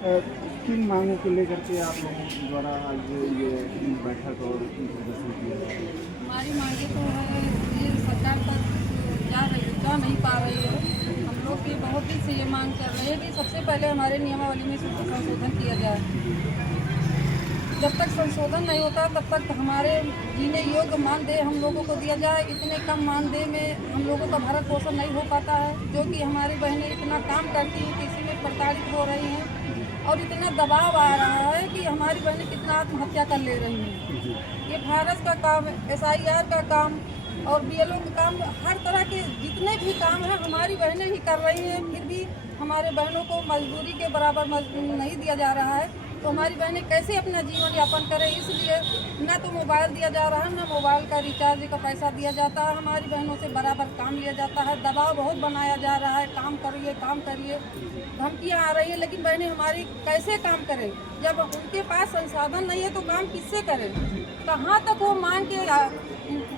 किन मांगों को लेकर के आप लोगों द्वारा आज ये बैठक और प्रदर्शन किया जा रहा है? हमारी मांगे तो है, ये सरकार तक जा नहीं पा रही है। हम लोग की बहुत दिन से ये मांग कर रहे हैं कि सबसे पहले हमारे नियमावली में संशोधन किया जाए। जब तक संशोधन नहीं होता तब तक हमारे जीने योग्य मानदेय हम लोगों को दिया जाए। इतने कम मानदेय में हम लोगों का भरण पोषण नहीं हो पाता है, जो कि हमारी बहनें इतना काम करती हैं कि इसी में प्रताड़ित हो रही हैं और इतना दबाव आ रहा है कि हमारी बहनें कितना आत्महत्या कर ले रही हैं। ये भारत का काम, SIR का काम और BLO का काम, हर तरह के जितने भी काम हैं हमारी बहनें ही कर रही हैं, फिर भी हमारे बहनों को मजदूरी के बराबर नहीं दिया जा रहा है। तो हमारी बहनें कैसे अपना जीवन यापन करें, इसलिए ना तो मोबाइल दिया जा रहा है, ना मोबाइल का रिचार्ज का पैसा दिया जाता है। हमारी बहनों से बराबर काम लिया जाता है, दबाव बहुत बनाया जा रहा है, काम करिए, धमकियाँ आ रही है। लेकिन बहनें हमारी कैसे काम करें जब उनके पास संसाधन नहीं है, तो काम किससे करें? कहाँ तक वो मांग के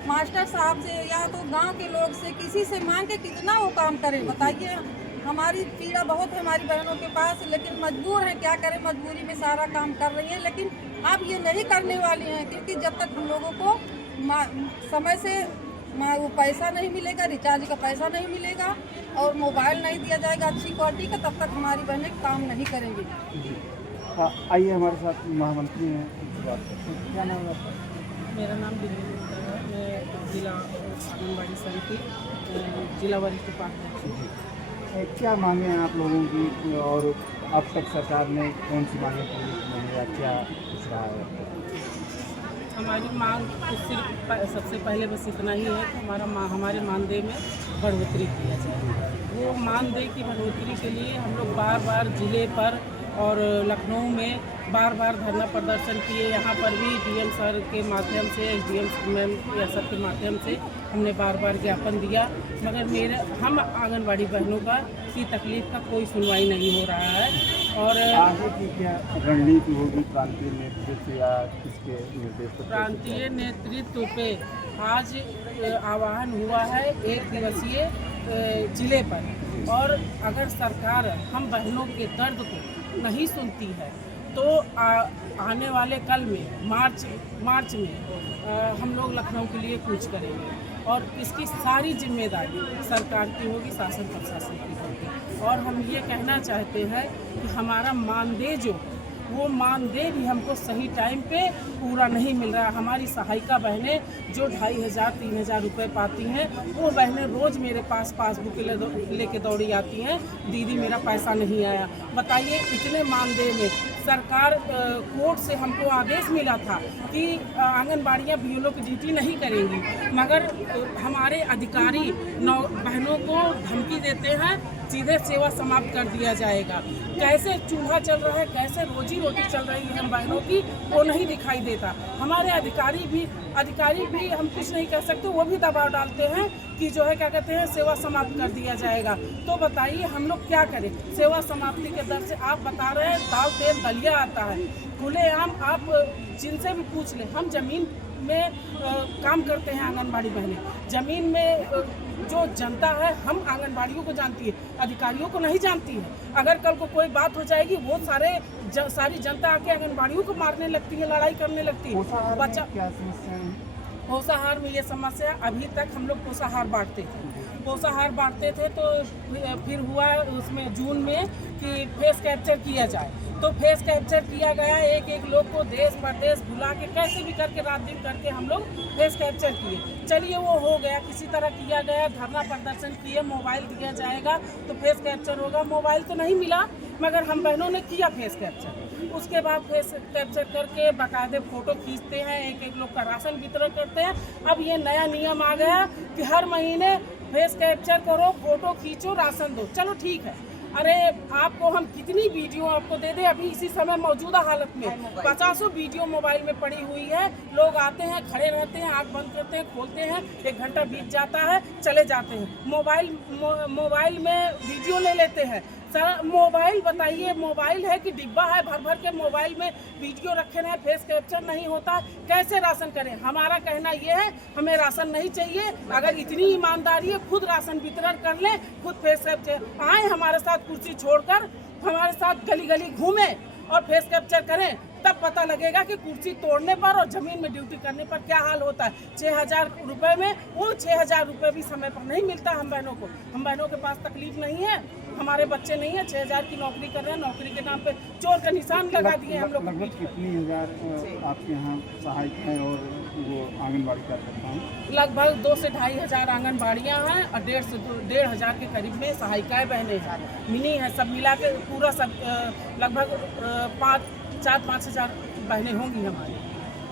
मास्टर साहब से या तो गांव के लोग से किसी से मांग के कितना वो काम करें, बताइए। हमारी पीड़ा बहुत है हमारी बहनों के पास, लेकिन मजबूर है, क्या करें, मजबूरी में सारा काम कर रही हैं। लेकिन अब ये नहीं करने वाली हैं, क्योंकि जब तक हम लोगों को समय से वो पैसा नहीं मिलेगा, रिचार्ज का पैसा नहीं मिलेगा और मोबाइल नहीं दिया जाएगा अच्छी क्वालिटी का, तब तक हमारी बहनें काम नहीं करेंगी। आइए हमारे साथ महामंत्री हैं, उनसे बात करते हैं। क्या नाम है आपका? मेरा नाम बिंदु मित्तल है। मैं जिला आंगनबाड़ी समिति जिला वरिष्ठ उपाध्यक्ष हूँ। क्या मांगे हैं आप लोगों की और अब तक सरकार ने कौन सी मांगे पूरी की हैं या क्या कुछ रहा है अब तक? हमारी मांग तो सिर्फ सबसे पहले बस इतना ही है कि हमारे मानदेय में बढ़ोतरी किया जाए। वो मानदेय की बढ़ोतरी के लिए हम लोग बार बार जिले पर और लखनऊ में बार बार धरना प्रदर्शन किए। यहाँ पर भी DM सर के माध्यम से, SDM मैम सर के माध्यम से हमने बार बार ज्ञापन दिया, मगर हम आंगनबाड़ी बहनों की तकलीफ का कोई सुनवाई नहीं हो रहा है। और आगे की क्या रणनीति होगी प्रांतीय नेतृत्व या किसके निर्देश पर? प्रांतीय नेतृत्व पे आज आह्वान हुआ है 1 दिवसीय जिले पर, और अगर सरकार हम बहनों के दर्द को नहीं सुनती है तो आने वाले कल में मार्च में हम लोग लखनऊ के लिए कूच करेंगे और इसकी सारी जिम्मेदारी सरकार की होगी, शासन प्रशासन की होगी। और हम ये कहना चाहते हैं कि हमारा मानदेय वो मानदेय भी हमको सही टाइम पे पूरा नहीं मिल रहा। हमारी सहायिका बहनें जो 2500-3000 रुपये पाती हैं, वो बहनें रोज़ मेरे पास पासबुक लेके दौड़ी आती हैं, दीदी मेरा पैसा नहीं आया। बताइए, इतने मानदेय में सरकार कोर्ट से हमको आदेश मिला था कि आंगनबाड़ियाँ BLO की ड्यूटी नहीं करेंगी, मगर हमारे अधिकारी बहनों को धमकी देते हैं, सीधे सेवा समाप्त कर दिया जाएगा। कैसे चूल्हा चल रहा है, कैसे रोजी रोटी चल रही है हम बहनों की, वो नहीं दिखाई देता। हमारे अधिकारी भी हम कुछ नहीं कर सकते, वो भी दबाव डालते हैं कि जो है क्या कहते हैं, सेवा समाप्त कर दिया जाएगा। तो बताइए हम लोग क्या करें? सेवा समाप्ति के दर से आप बता रहे हैं दाल तेल दलिया आता है, खुलेआम आप जिनसे भी पूछ लें। हम जमीन में काम करते हैं, आंगनबाड़ी बहनें जमीन में जो जनता है हम आंगनबाड़ियों को जानती है, अधिकारियों को नहीं जानती है। अगर कल को कोई बात हो जाएगी, वो सारी जनता आके आंगनबाड़ियों को मारने लगती है, लड़ाई करने लगती है। बच्चा क्या समस्या है? पोषाहार में ये समस्या, अभी तक हम लोग पोषाहार बांटते थे तो फिर हुआ उसमें जून में कि फेस कैप्चर किया जाए, तो फेस कैप्चर किया गया। एक लोग को देश प्रदेश बुला के कैसे भी करके रात दिन करके हम लोग फेस कैप्चर किए। चलिए वो हो गया, किसी तरह किया गया, धरना प्रदर्शन किए, मोबाइल दिया जाएगा तो फेस कैप्चर होगा। मोबाइल तो नहीं मिला, मगर हम बहनों ने किया फेस कैप्चर। उसके बाद फेस कैप्चर करके बाकायदे फ़ोटो खींचते हैं, एक लोग का राशन वितरण करते हैं। अब ये नया नियम आ गया कि हर महीने फेस कैप्चर करो, फ़ोटो खींचो, राशन दो। चलो ठीक है, अरे आपको हम कितनी वीडियो आपको दे दें? अभी इसी समय मौजूदा हालत में 50 वीडियो मोबाइल में पड़ी हुई है। लोग आते हैं, खड़े रहते हैं, आँख बंद करते हैं, खोलते हैं, 1 घंटा बीत जाता है, चले जाते हैं। मोबाइल में वीडियो ले लेते हैं। सर मोबाइल बताइए, मोबाइल है कि डिब्बा है, भर भर के मोबाइल में वीडियो रखे रहे, फेस कैप्चर नहीं होता, कैसे राशन करें? हमारा कहना ये है, हमें राशन नहीं चाहिए। अगर इतनी ईमानदारी है, खुद राशन वितरण कर लें, खुद फेस कैप्चर आए हमारे साथ कुर्सी छोड़कर, हमारे साथ गली गली घूमें और फेस कैप्चर करें, तब पता लगेगा कि कुर्सी तोड़ने पर और ज़मीन में ड्यूटी करने पर क्या हाल होता है। 6,000 रुपये में वो 6,000 रुपये भी समय पर नहीं मिलता हम बहनों को। हम बहनों के पास तकलीफ नहीं है, हमारे बच्चे नहीं है, 6,000 की नौकरी कर रहे हैं, नौकरी के नाम पे चोर का निशान लगा दिए हम लोग। लगभग कितनी हज़ार आपके यहाँ सहायक हैं और वो आंगनबाड़ी कार्यकर्ता हैं? लगभग 2 से 2,500 आंगनबाड़ियाँ हैं और 1,500 के करीब में सहायिकाएँ बहनें हैं, मिनी है, सब मिला के पूरा सब लगभग 4-5 हज़ार बहनें होंगी हमारी।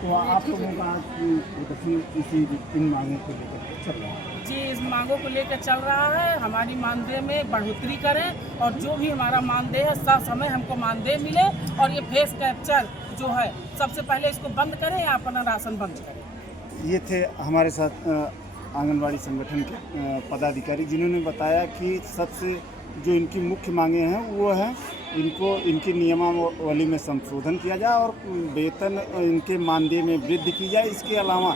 तो आप लोगों का आज प्रदर्शन इसी इन मांगों को लेकर चल रहा है? जी, इस मांगों को लेकर चल रहा है। हमारी मानदेय में बढ़ोतरी करें और जो भी हमारा मानदेय है समय हमको मानदेय मिले, और ये फेस कैप्चर जो है सबसे पहले इसको बंद करें या अपना राशन बंद करें। ये थे हमारे साथ आंगनबाड़ी संगठन के पदाधिकारी, जिन्होंने बताया कि सबसे जो इनकी मुख्य मांगे हैं वो है इनको इनकी नियमावली में संशोधन किया जाए और वेतन इनके मानदेय में वृद्धि की जाए। इसके अलावा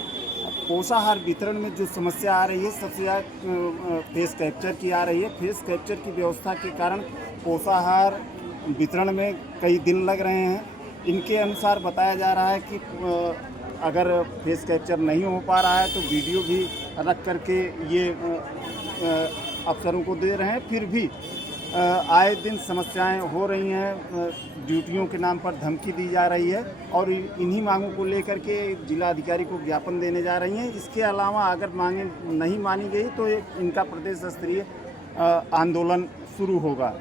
पोषाहार वितरण में जो समस्या आ रही है, सबसे ज़्यादा फेस कैप्चर की आ रही है। फेस कैप्चर की व्यवस्था के कारण पोषाहार वितरण में कई दिन लग रहे हैं। इनके अनुसार बताया जा रहा है कि अगर फेस कैप्चर नहीं हो पा रहा है तो वीडियो भी रख करके ये अफसरों को दे रहे हैं। फिर भी आए दिन समस्याएं हो रही हैं, ड्यूटियों के नाम पर धमकी दी जा रही है और इन्हीं मांगों को लेकर के जिला अधिकारी को ज्ञापन देने जा रही हैं। इसके अलावा अगर मांगें नहीं मानी गई तो इनका प्रदेश स्तरीय आंदोलन शुरू होगा।